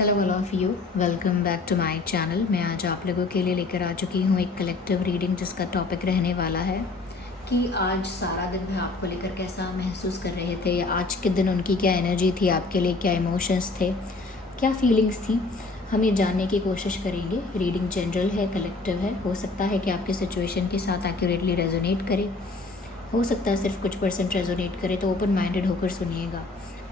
Hello all of you, welcome back to my channel. मैं आज आप लोगों के लिए लेकर आ चुकी हूँ एक कलेक्टिव रीडिंग जिसका टॉपिक रहने वाला है कि आज सारा दिन वह आपको लेकर कैसा महसूस कर रहे थे या आज के दिन उनकी क्या एनर्जी थी, आपके लिए क्या इमोशंस थे, क्या फीलिंग्स थी। हम ये जानने की कोशिश करेंगे। रीडिंग जनरल है, कलेक्टिव है। हो सकता है कि आपके सिचुएशन के साथ एक्यूरेटली रेजोनेट करे, हो सकता है सिर्फ कुछ परसेंट रेजोनेट करे। तो ओपन माइंडेड होकर सुनिएगा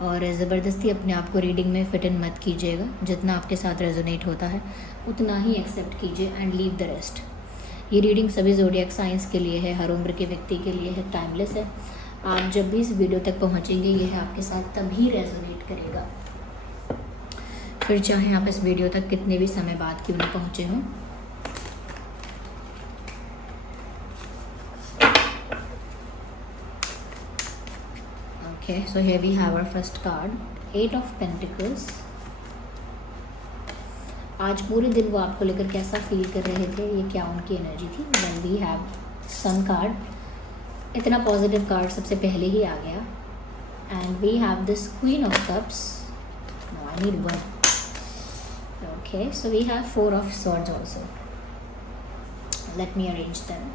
और ज़बरदस्ती अपने आप को रीडिंग में फिट इन मत कीजिएगा। जितना आपके साथ रेजोनेट होता है उतना ही एक्सेप्ट कीजिए एंड लीव द रेस्ट। ये रीडिंग सभी ज़ोडिएक साइंस के लिए है, हर उम्र के व्यक्ति के लिए है, टाइमलेस है। आप जब भी इस वीडियो तक पहुंचेंगे यह आपके साथ तभी रेजोनेट करेगा, फिर चाहे आप इस वीडियो तक कितने भी समय बाद क्यों ना पहुँचे हों। Okay, so here we have our first card, 8 of Pentacles। आज पूरे दिन वो आपको लेकर कैसा फील कर रहे थे, ये क्या उनकी एनर्जी थी। Then we have Sun card, इतना पॉजिटिव कार्ड सबसे पहले ही आ गया। And we have this Queen of Cups। No, I need one। Okay, so we have 4 of Swords also। Let me arrange them।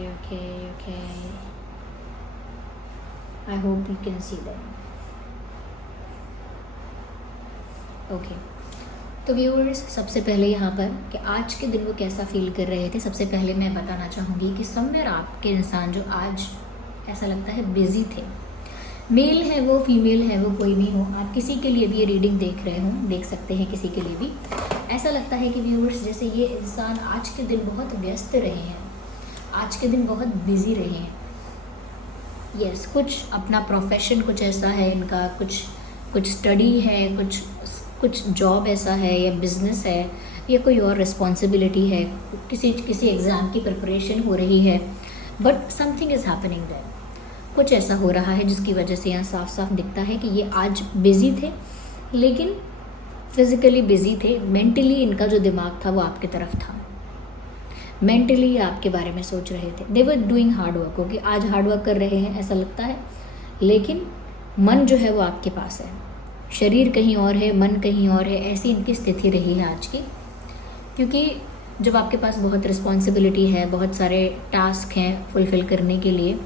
Okay. I hope you can see them। Okay, तो viewers सबसे पहले यहाँ पर कि आज के दिन वो कैसा फील कर रहे थे, सबसे पहले मैं बताना चाहूँगी कि समवेयर आपके इंसान जो आज ऐसा लगता है बिजी थे। मेल है वो, फीमेल है वो, कोई भी हो, आप किसी के लिए भी ये रीडिंग देख रहे हो, देख सकते हैं किसी के लिए भी। ऐसा लगता है कि व्यूअर्स जैसे ये इंसान आज के दिन बहुत व्यस्त रहे हैं, आज के दिन बहुत बिजी रहे हैं। यस, कुछ अपना प्रोफेशन कुछ ऐसा है इनका, कुछ स्टडी है, कुछ जॉब ऐसा है या बिजनेस है या कोई और रिस्पॉन्सिबिलिटी है, किसी एग्ज़ाम की प्रिपरेशन हो रही है। But something is happening there, कुछ ऐसा हो रहा है जिसकी वजह से यहाँ साफ साफ दिखता है कि ये आज बिज़ी थे, लेकिन फिज़िकली बिज़ी थे। मेंटली इनका जो दिमाग था वो आपकी तरफ था, मेंटली आपके बारे में सोच रहे थे। दे वर डूइंग हार्ड वर्क, क्योंकि आज हार्ड वर्क कर रहे हैं ऐसा लगता है, लेकिन मन जो है वो आपके पास है, शरीर कहीं और है, मन कहीं और है। ऐसी इनकी स्थिति रही है आज की, क्योंकि जब आपके पास बहुत रिस्पॉन्सिबिलिटी है, बहुत सारे टास्क हैं फुलफ़िल करने के लिए,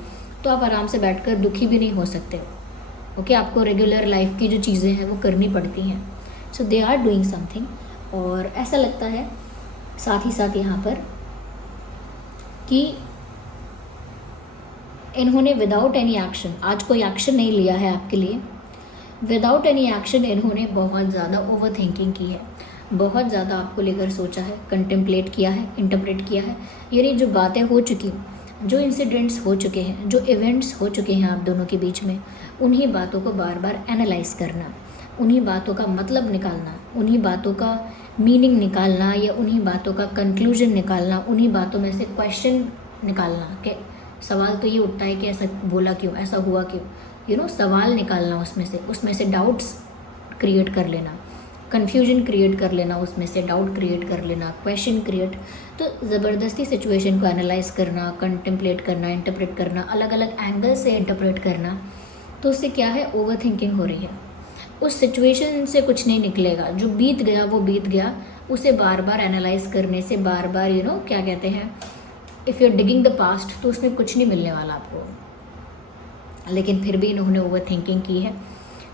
तो आप आराम से बैठकर दुखी भी नहीं हो सकते। ओके, आपको रेगुलर लाइफ की जो चीज़ें हैं वो करनी पड़ती हैं। सो दे आर डूइंग समथिंग, और ऐसा लगता है साथ ही साथ यहाँ पर कि इन्होंने विदाउट एनी एक्शन, आज कोई एक्शन नहीं लिया है आपके लिए। विदाउट एनी एक्शन इन्होंने बहुत ज़्यादा ओवर थिंकिंग की है, बहुत ज़्यादा आपको लेकर सोचा है, कंटेम्पलेट किया है, इंटरप्रेट किया है। यानी जो बातें हो चुकी, जो इंसिडेंट्स हो चुके हैं, जो इवेंट्स हो चुके हैं आप दोनों के बीच में, उन्हीं बातों को बार बार एनालाइज करना, उन्हीं बातों का मतलब निकालना, उन्हीं बातों का मीनिंग निकालना या उन्हीं बातों का कंक्लूजन निकालना, उन्हीं बातों में से क्वेश्चन निकालना कि सवाल तो ये उठता है कि ऐसा बोला क्यों, ऐसा हुआ क्यों, सवाल निकालना, उसमें से डाउट्स क्रिएट कर लेना, कन्फ्यूजन क्रिएट कर लेना, उसमें से डाउट क्रिएट कर लेना, क्वेश्चन क्रिएट। तो ज़बरदस्ती सिचुएशन को एनालाइज करना, कंटेम्पलेट करना, इंटरप्रेट करना, अलग अलग एंगल से इंटरप्रेट करना। तो उससे क्या है, ओवर थिंकिंग हो रही है। उस सिचुएशन से कुछ नहीं निकलेगा, जो बीत गया वो बीत गया, उसे बार बार एनालाइज करने से बार बार क्या कहते हैं, if you are digging the past, तो उसमें कुछ नहीं मिलने वाला आपको। लेकिन फिर भी इन्होंने ओवर थिंकिंग की है।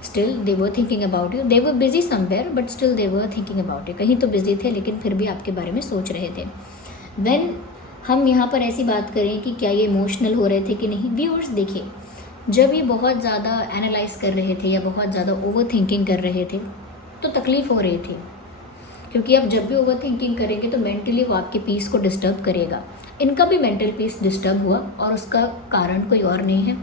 Still they were thinking about you, they were busy somewhere, but still they were thinking about you. कहीं तो बिजी थे लेकिन फिर भी आपके बारे में सोच रहे थे। देन हम यहाँ पर ऐसी बात करें कि क्या ये इमोशनल हो रहे थे कि नहीं। व्यूअर्स देखिए, जब ये बहुत ज़्यादा एनालाइज कर रहे थे या बहुत ज़्यादा ओवर थिंकिंग कर रहे थे तो तकलीफ़ हो रही थी, क्योंकि आप जब भी ओवर थिंकिंग करेंगे तो मेंटली वो आपके पीस को डिस्टर्ब करेगा। इनका भी मेंटल पीस डिस्टर्ब हुआ, और उसका कारण कोई और नहीं है,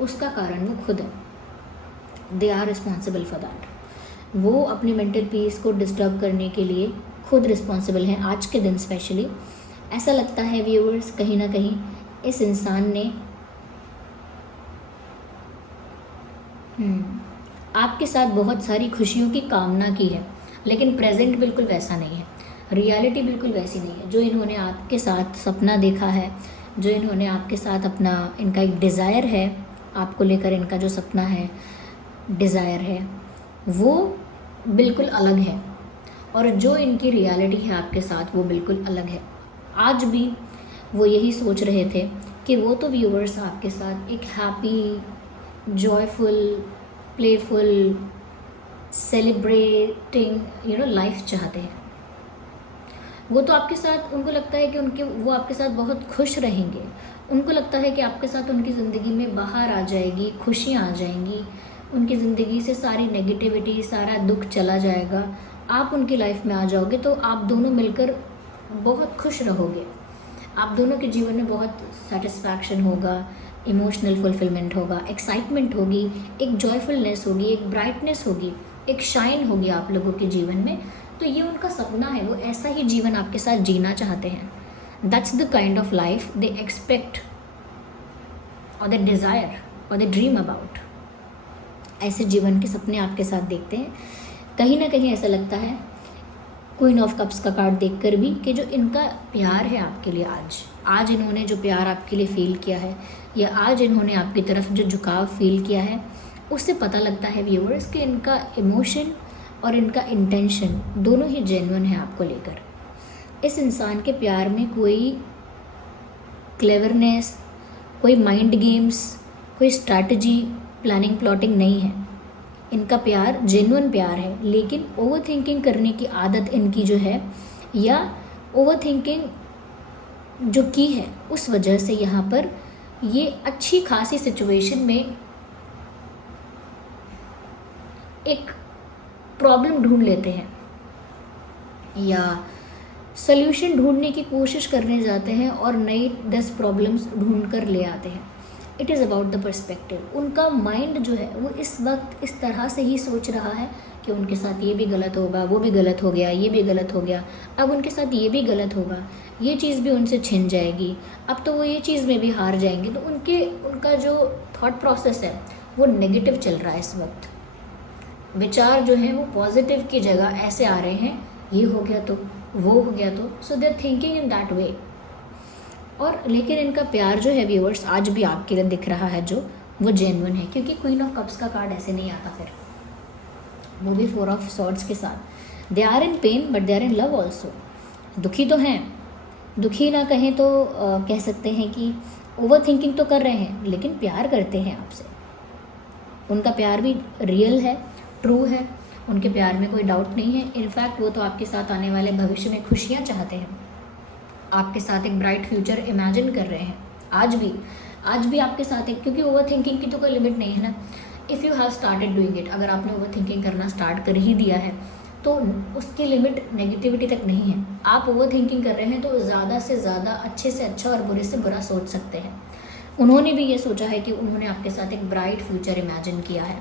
उसका कारण वो खुद है। They are responsible for that. वो अपने मेंटल पीस को डिस्टर्ब करने के लिए खुद रिस्पॉन्सिबल हैं। आज के दिन स्पेशली ऐसा लगता है व्यूअर्स, कहीं ना कहीं इस इंसान ने आपके साथ बहुत सारी खुशियों की कामना की है, लेकिन प्रेजेंट बिल्कुल वैसा नहीं है, रियलिटी बिल्कुल वैसी नहीं है। जो इन्होंने आपके साथ सपना देखा है, जो इन्होंने आपके साथ अपना, इनका एक डिज़ायर है आपको लेकर, इनका जो सपना है, डिज़ायर है, वो बिल्कुल अलग है, और जो इनकी रियलिटी है आपके साथ वो बिल्कुल अलग है। आज भी वो यही सोच रहे थे कि वो तो व्यूअर्स आपके साथ एक happy, joyful, playful, celebrating life चाहते हैं। वो तो आपके साथ, उनको लगता है कि वो आपके साथ बहुत खुश रहेंगे। उनको लगता है कि आपके साथ उनकी ज़िंदगी में बाहर आ जाएगी, खुशियाँ आ जाएंगी, उनकी ज़िंदगी से सारी नेगेटिविटी, सारा दुख चला जाएगा, आप उनकी लाइफ में आ जाओगे तो आप दोनों मिलकर बहुत खुश रहोगे, आप दोनों के जीवन में बहुत सेटिस्फैक्शन होगा, इमोशनल फुलफिलमेंट होगा, एक्साइटमेंट होगी, एक जॉयफुलनेस होगी, एक ब्राइटनेस होगी, एक शाइन होगी आप लोगों के जीवन में। तो ये उनका सपना है, वो ऐसा ही जीवन आपके साथ जीना चाहते हैं। That's the kind of life they expect और दे डिज़ायर और दे ड्रीम अबाउट। ऐसे जीवन के सपने आपके साथ देखते हैं। कहीं ना कहीं ऐसा लगता है क्वीन ऑफ कप्स का कार्ड देखकर भी कि जो इनका प्यार है आपके लिए, आज इन्होंने जो प्यार आपके लिए फील किया है, या आज इन्होंने आपकी तरफ जो झुकाव फील किया है, उससे पता लगता है व्यूअर्स कि इनका इमोशन और इनका इंटेंशन दोनों ही जेन्युइन है आपको लेकर। इस इंसान के प्यार में कोई क्लेवरनेस, कोई माइंड गेम्स, कोई स्ट्रैटेजी, प्लानिंग, प्लॉटिंग नहीं है। इनका प्यार जेन्युइन प्यार है, लेकिन ओवर थिंकिंग करने की आदत इनकी जो है, या ओवर थिंकिंग जो की है, उस वजह से यहाँ पर ये अच्छी खासी सिचुएशन में एक प्रॉब्लम ढूंढ लेते हैं या सल्यूशन ढूंढने की कोशिश करने जाते हैं और नई 10 प्रॉब्लम्स ढूंढ कर ले आते हैं। It is about the perspective. उनका माइंड जो है वो इस वक्त इस तरह से ही सोच रहा है कि उनके साथ ये भी गलत होगा, वो भी गलत हो गया, ये भी गलत हो गया, अब उनके साथ ये भी गलत होगा, ये चीज़ भी उनसे छिन जाएगी, अब तो वो ये चीज़ में भी हार जाएंगे। तो उनका जो थॉट प्रोसेस है वो नेगेटिव चल रहा है इस वक्त। विचार जो है वो पॉजिटिव की जगह ऐसे आ रहे हैं, ये हो गया तो, वो हो गया तो, so they are thinking in that way. और लेकिन इनका प्यार जो है व्यूअर्स आज भी आपके लिए दिख रहा है, जो वो जेन्युइन है, क्योंकि क्वीन ऑफ कप्स का कार्ड ऐसे नहीं आता फिर, वो भी 4 ऑफ सॉर्ड्स के साथ। They are in pain but they are in love also. दुखी तो हैं, दुखी ना कहें तो कह सकते हैं कि ओवर थिंकिंग तो कर रहे हैं, लेकिन प्यार करते हैं आपसे। उनका प्यार भी रियल है, ट्रू है, उनके प्यार में कोई डाउट नहीं है। इनफैक्ट वो तो आपके साथ आने वाले भविष्य में खुशियाँ चाहते हैं, आपके साथ एक ब्राइट फ्यूचर इमेजिन कर रहे हैं। आज भी आपके साथ एक, क्योंकि ओवर थिंकिंग की तो कोई लिमिट नहीं है ना। If you have started doing it, अगर आपने ओवर थिंकिंग करना स्टार्ट कर ही दिया है तो उसकी लिमिट नेगेटिविटी तक नहीं है। आप ओवर थिंकिंग कर रहे हैं तो ज़्यादा से ज़्यादा अच्छे से अच्छा और बुरे से बुरा सोच सकते हैं। उन्होंने भी ये सोचा है कि उन्होंने आपके साथ एक ब्राइट फ्यूचर इमेजिन किया है,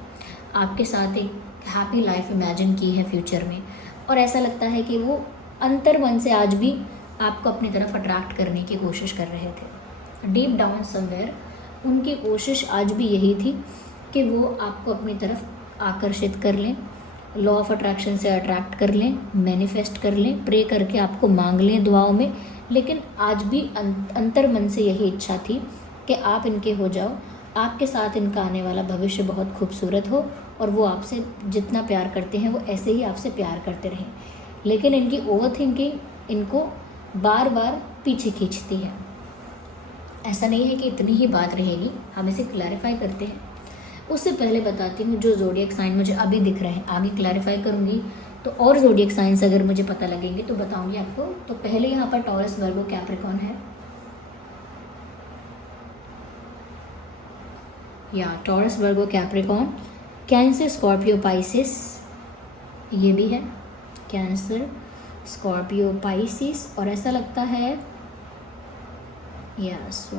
आपके साथ एक हैप्पी लाइफ इमेजिन की है फ्यूचर में, और ऐसा लगता है कि वो अंतर मन से आज भी आपको अपनी तरफ अट्रैक्ट करने की कोशिश कर रहे थे। डीप डाउन समवेयर उनकी कोशिश आज भी यही थी कि वो आपको अपनी तरफ आकर्षित कर लें, लॉ ऑफ अट्रैक्शन से अट्रैक्ट कर लें, मैनिफेस्ट कर लें, प्रे करके आपको मांग लें दुआओं में। लेकिन आज भी अंतर मन से यही इच्छा थी कि आप इनके हो जाओ, आपके साथ इनका आने वाला भविष्य बहुत खूबसूरत हो, और वो आपसे जितना प्यार करते हैं वो ऐसे ही आपसे प्यार करते रहें। लेकिन इनकी ओवर थिंकिंग इनको बार बार पीछे खींचती है। ऐसा नहीं है कि इतनी ही बात रहेगी, हम इसे क्लैरिफाई करते हैं। उससे पहले बताती हूँ जो ज़ोडिएक साइन मुझे अभी दिख रहे हैं, आगे क्लैरिफाई करूँगी तो और ज़ोडिएक साइंस अगर मुझे पता लगेंगे तो बताऊँगी आपको। तो पहले यहाँ पर टॉरस, वर्गो, कैप्रिकॉर्न है, या टॉरस, वर्गो, कैप्रिकॉर्न, कैंसर, स्कॉर्पियो, पाइसिस, ये भी है कैंसर, स्कॉर्पियो, पाइसिस, और ऐसा लगता है yes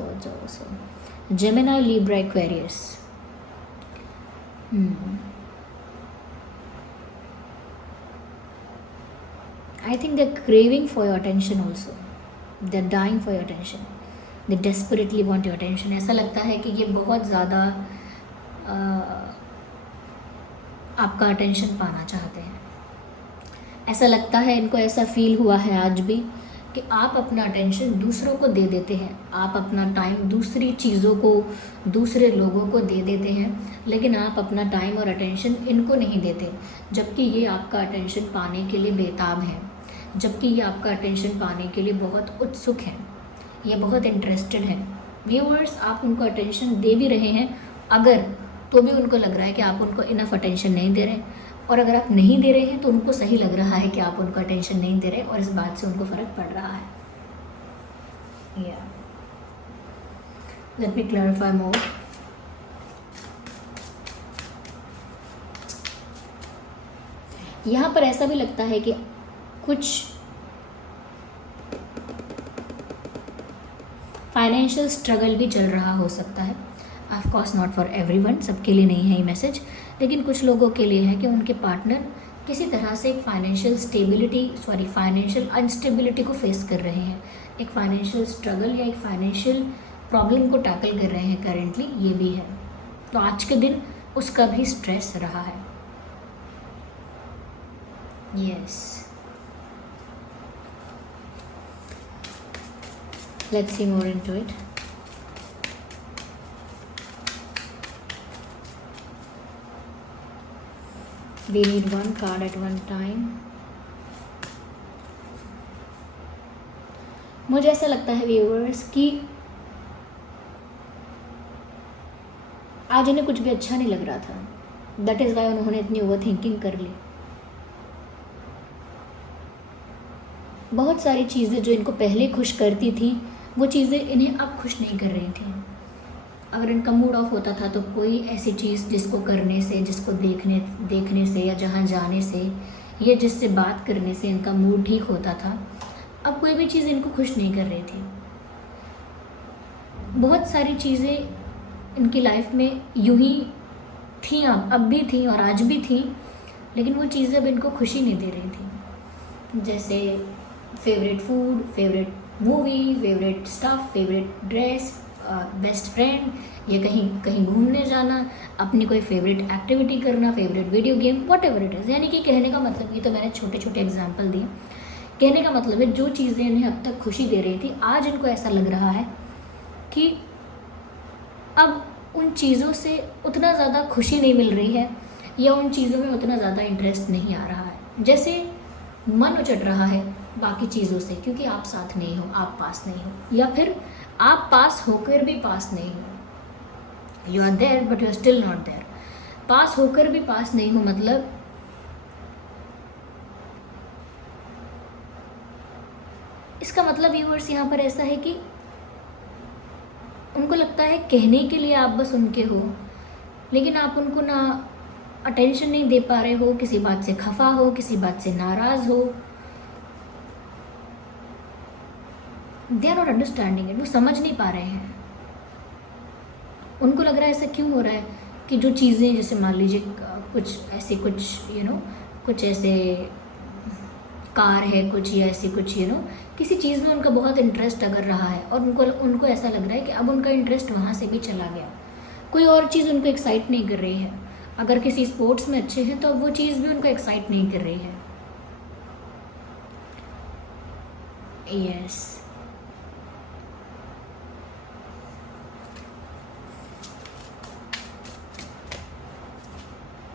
Gemini, Libra, Aquarius. I think they're craving for your attention also. They're dying for your attention. They desperately want your attention. ऐसा लगता है कि ये बहुत ज़्यादा आपका अटेंशन पाना चाहते हैं। ऐसा लगता है इनको, ऐसा फील हुआ है आज भी कि आप अपना अटेंशन दूसरों को दे देते हैं, आप अपना टाइम दूसरी चीज़ों को, दूसरे लोगों को दे देते हैं, लेकिन आप अपना टाइम और अटेंशन इनको नहीं देते, जबकि ये आपका अटेंशन पाने के लिए बेताब है, जबकि ये आपका अटेंशन पाने के लिए बहुत उत्सुक है, ये बहुत इंटरेस्टेड है। व्यूअर्स, आप उनको अटेंशन दे भी रहे हैं अगर, तो भी उनको लग रहा है कि आप उनको इनफ अटेंशन नहीं दे रहे, और अगर आप नहीं दे रहे हैं तो उनको सही लग रहा है कि आप उनको अटेंशन नहीं दे रहे, और इस बात से उनको फ़र्क पड़ रहा है। या लेट मी क्लैरिफाई मोर। यहाँ पर ऐसा भी लगता है कि कुछ फाइनेंशियल स्ट्रगल भी चल रहा हो सकता है। Of course not for everyone, सबके लिए नहीं है ये मैसेज, लेकिन कुछ लोगों के लिए है कि उनके पार्टनर किसी तरह से एक फाइनेंशियल अनस्टेबिलिटी को फेस कर रहे हैं, एक फाइनेंशियल स्ट्रगल या एक फाइनेंशियल प्रॉब्लम को टैकल कर रहे हैं करेंटली, ये भी है। तो आज के दिन उसका भी स्ट्रेस रहा है। Yes, let's see more into it. We need one card at one time. मुझे ऐसा लगता है व्यूअर्स कि आज इन्हें कुछ भी अच्छा नहीं लग रहा था, दैट इज़ वाई उन्होंने इतनी ओवर थिंकिंग कर ली। बहुत सारी चीज़ें जो इनको पहले खुश करती थी, वो चीज़ें इन्हें अब खुश नहीं कर रही थी। अगर इनका मूड ऑफ होता था तो कोई ऐसी चीज़ जिसको करने से, जिसको देखने से, या जहाँ जाने से, या जिससे बात करने से इनका मूड ठीक होता था, अब कोई भी चीज़ इनको खुश नहीं कर रही थी। बहुत सारी चीज़ें इनकी लाइफ में यूं ही थी, अब भी थी और आज भी थी, लेकिन वो चीज़ें अब इनको खुशी नहीं दे रही थी। जैसे favourite food, favourite movie, favourite stuff, favourite dress, best friend, या कहीं घूमने जाना, अपनी कोई फेवरेट एक्टिविटी करना, favourite video game, what ever it is. यानी कि कहने का मतलब, ये तो मैंने छोटे छोटे एग्जाम्पल दिए, कहने का मतलब है जो चीज़ें इन्हें अब तक खुशी दे रही थी, आज इनको ऐसा लग रहा है कि अब उन चीज़ों से उतना ज़्यादा खुशी नहीं मिल रही है, या उन चीज़ों में उतना ज़्यादा इंटरेस्ट नहीं आ रहा है। जैसे मन उचट रहा है बाकी चीज़ों से, क्योंकि आप साथ नहीं हो, आप पास नहीं हो, या फिर आप पास होकर भी पास नहीं हो। You are there but you are still not there. पास होकर भी पास नहीं हो मतलब इसका मतलब व्यूअर्स यहाँ पर ऐसा है कि उनको लगता है कहने के लिए आप बस उनके हो, लेकिन आप उनको ना अटेंशन नहीं दे पा रहे हो, किसी बात से खफा हो, किसी बात से नाराज़ हो। They are not understanding it, वो समझ नहीं पा रहे हैं। उनको लग रहा है ऐसा क्यों हो रहा है कि जो चीज़ें, जैसे मान लीजिए कुछ ऐसे, कुछ ऐसे कार है कुछ, या ऐसी कुछ किसी चीज़ में उनका बहुत इंटरेस्ट अगर रहा है, और उनको ऐसा लग रहा है कि अब उनका इंटरेस्ट वहाँ से भी चला गया, कोई और चीज़ उनको एक्साइट नहीं कर रही है। अगर किसी स्पोर्ट्स में अच्छे हैं तो अब वो चीज़ भी उनको एक्साइट नहीं कर रही है। यस,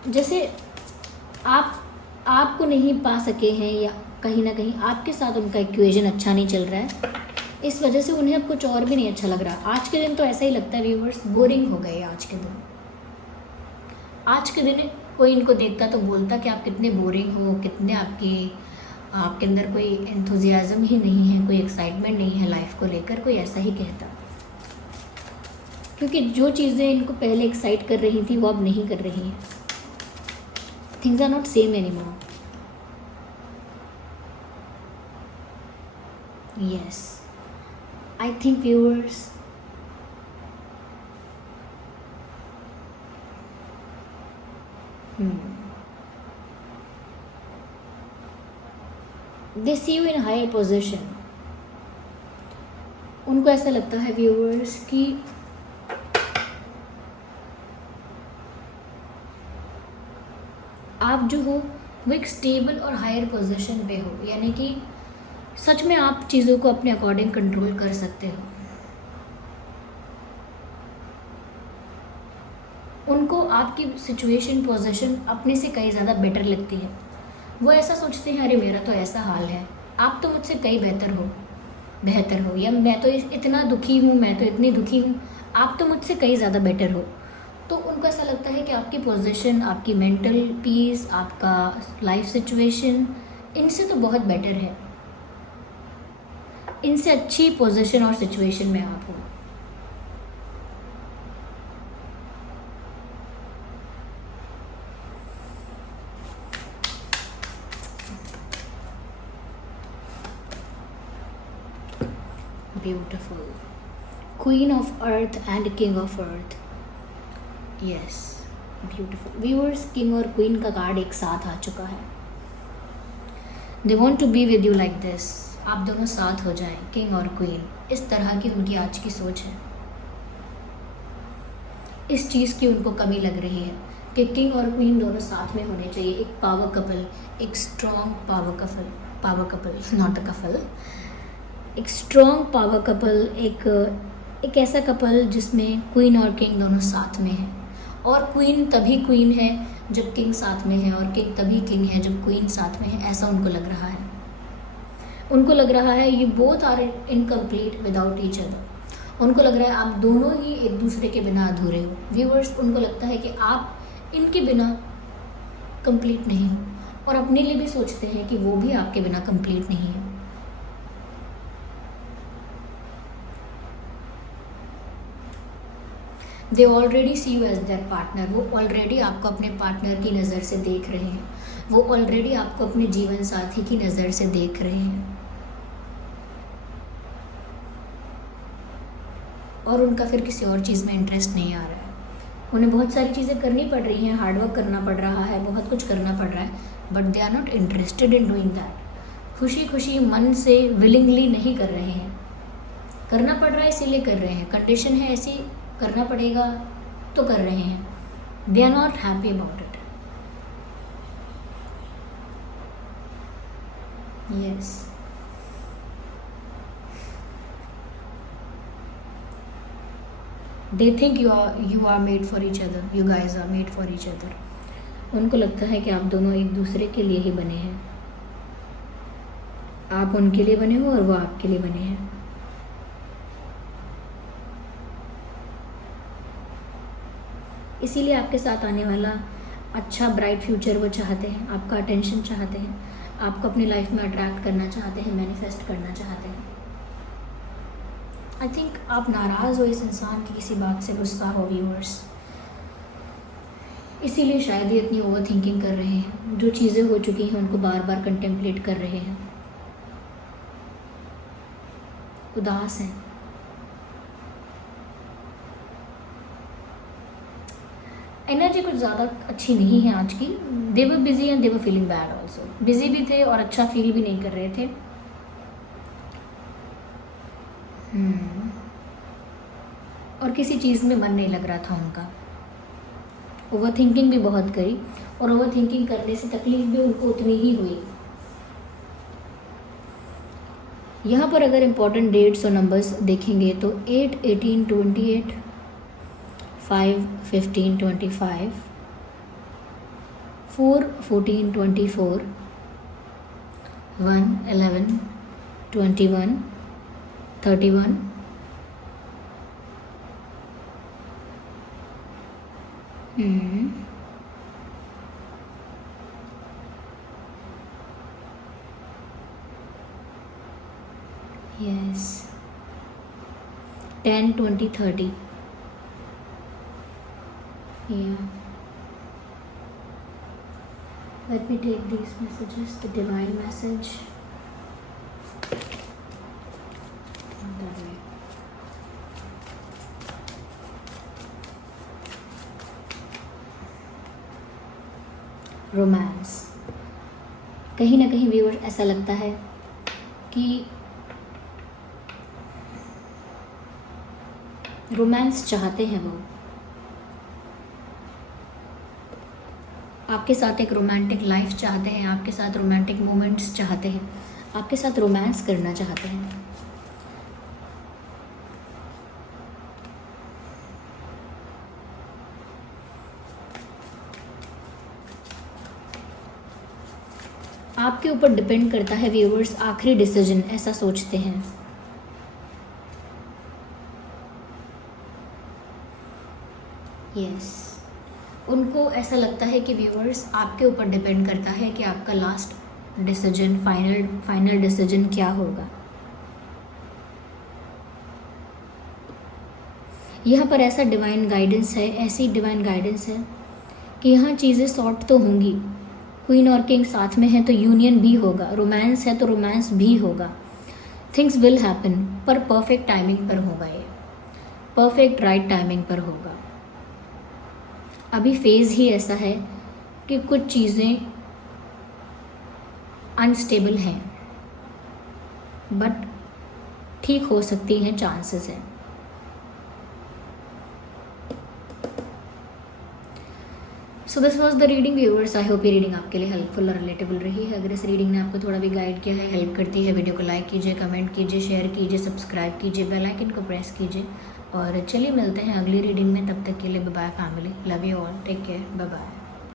जैसे आपको नहीं पा सके हैं, या कहीं ना कहीं आपके साथ उनका इक्वेशन अच्छा नहीं चल रहा है, इस वजह से उन्हें अब कुछ और भी नहीं अच्छा लग रहा। आज के दिन तो ऐसा ही लगता है व्यूअर्स, बोरिंग हो गए आज के दिन। आज के दिन कोई इनको देखता तो बोलता कि आप कितने बोरिंग हो, कितने आपके अंदर कोई एंथुजियाज़म ही नहीं है, कोई एक्साइटमेंट नहीं है लाइफ को लेकर, कोई ऐसा ही कहता। क्योंकि जो चीज़ें इनको पहले एक्साइट कर रही थी वो अब नहीं कर रही हैं। Things are not same anymore. Yes, I think viewers, they see you in higher position. उनको ऐसा लगता है व्यूअर्स कि आप जो हो वो एक स्टेबल और हायर पोजीशन पे हो, यानी कि सच में आप चीज़ों को अपने अकॉर्डिंग कंट्रोल कर सकते हो। उनको आपकी सिचुएशन पोजीशन अपने से कहीं ज़्यादा बेटर लगती है। वो ऐसा सोचते हैं, अरे मेरा तो ऐसा हाल है, आप तो मुझसे कहीं बेहतर हो, या मैं तो इतना दुखी हूँ, मैं तो इतनी दुखी हूँ, आप तो मुझसे कहीं ज़्यादा बेटर हो। तो उनको ऐसा लगता है कि आपकी पोजीशन, आपकी मेंटल पीस, आपका लाइफ सिचुएशन इनसे तो बहुत बेटर है, इनसे अच्छी पोजीशन और सिचुएशन में आप हो। Beautiful, queen of earth and king of earth. Yes, beautiful viewers, king और क्वीन का कार्ड एक साथ आ चुका है। They want to be with you like this, आप दोनों साथ हो जाएं, किंग और क्वीन। इस तरह की उनकी आज की सोच है। इस चीज़ की उनको कमी लग रही है कि किंग और क्वीन दोनों साथ में होने चाहिए। एक पावर कपल, एक strong power couple not a couple, एक स्ट्रॉन्ग पावर कपल, एक ऐसा कपल जिसमें क्वीन और किंग दोनों साथ में है। और क्वीन तभी क्वीन है जब किंग साथ में है, और किंग तभी किंग है जब क्वीन साथ में है, ऐसा उनको लग रहा है। उनको लग रहा है you both are incomplete without each other. उनको लग रहा है आप दोनों ही एक दूसरे के बिना अधूरे हो। व्यूअर्स, उनको लगता है कि आप इनके बिना कंप्लीट नहीं हो, और अपने लिए भी सोचते हैं कि वो भी आपके बिना कंप्लीट नहीं है। They already see you as their partner. वो ऑलरेडी आपको अपने पार्टनर की नज़र से देख रहे हैं, वो ऑलरेडी आपको अपने जीवन साथी की नज़र से देख रहे हैं, और उनका फिर किसी और चीज़ में इंटरेस्ट नहीं आ रहा है। उन्हें बहुत सारी चीज़ें करनी पड़ रही हैं, हार्डवर्क करना पड़ रहा है, बहुत कुछ करना पड़ रहा है, but they are not interested in doing that. खुशी खुशी मन से विलिंगली नहीं कर रहे हैं। करना पड़ रहा है इसीलिए कर रहे हैं, कंडीशन है ऐसी, करना पड़ेगा तो कर रहे हैं। They are not happy about it. Yes, they think you are made for each other, you guys are made for each other. उनको लगता है कि आप दोनों एक दूसरे के लिए ही बने हैं। आप उनके लिए बने हो और वो आपके लिए बने हैं। इसीलिए आपके साथ आने वाला अच्छा ब्राइट फ्यूचर वो चाहते हैं, आपका अटेंशन चाहते हैं, आपको अपनी लाइफ में अट्रैक्ट करना चाहते हैं, मैनिफेस्ट करना चाहते हैं। आई थिंक आप नाराज़ हो इस इंसान की किसी बात से, गुस्सा हो व्यूअर्स, इसीलिए शायद ये इतनी ओवर थिंकिंग कर रहे हैं। जो चीज़ें हो चुकी हैं उनको बार बार कंटेम्पलेट कर रहे हैं, उदास हैं। एनर्जी कुछ ज़्यादा अच्छी नहीं है आज की। They were busy and they were feeling bad also. Busy भी थे और अच्छा फील भी नहीं कर रहे थे। और किसी चीज़ में मन नहीं लग रहा था उनका। ओवर थिंकिंग भी बहुत करी, और ओवर थिंकिंग करने से तकलीफ भी उनको उतनी ही हुई। यहाँ पर अगर इम्पोर्टेंट डेट्स और नंबर्स देखेंगे तो 8, 18, 28, 5, 15, 25, 4, 14, 24, 1, 11, 21, 31, yes, 10, 20, 30. Yeah. Let me take these messages, the divine message. That way. Romance, कहीं ना कहीं व्यूअर ऐसा लगता है कि रोमांस चाहते हैं वो, आपके साथ एक रोमांटिक लाइफ चाहते हैं, आपके साथ रोमांटिक मोमेंट्स चाहते हैं, आपके साथ रोमांस करना चाहते हैं। आपके ऊपर डिपेंड करता है व्यूअर्स आखिरी डिसीजन, ऐसा सोचते हैं। यस, उनको ऐसा लगता है कि व्यूअर्स आपके ऊपर डिपेंड करता है कि आपका लास्ट डिसीजन, फाइनल डिसीजन क्या होगा। यहाँ पर ऐसा डिवाइन गाइडेंस है, ऐसी डिवाइन गाइडेंस है कि यहाँ चीज़ें सॉर्ट तो होंगी। क्वीन और किंग साथ में है तो यूनियन भी होगा, रोमांस है तो रोमांस भी होगा। थिंग्स विल हैपन, पर परफेक्ट टाइमिंग पर होगा, ये परफेक्ट राइट टाइमिंग पर होगा। अभी फेज़ ही ऐसा है कि कुछ चीज़ें अनस्टेबल हैं, बट ठीक हो सकती हैं, चांसेस हैं। So this was the reading viewers. I hope ये रीडिंग आपके लिए हेल्पफुल और रिलेटेबल रही है। अगर इस रीडिंग ने आपको थोड़ा भी गाइड किया है, हेल्प करती है, वीडियो को लाइक कीजिए, कमेंट कीजिए, शेयर कीजिए, सब्सक्राइब कीजिए, बेल आइकन को प्रेस कीजिए। और चलिए मिलते हैं अगली रीडिंग में, तब तक के लिए bye bye family, love you all, take care, bye bye.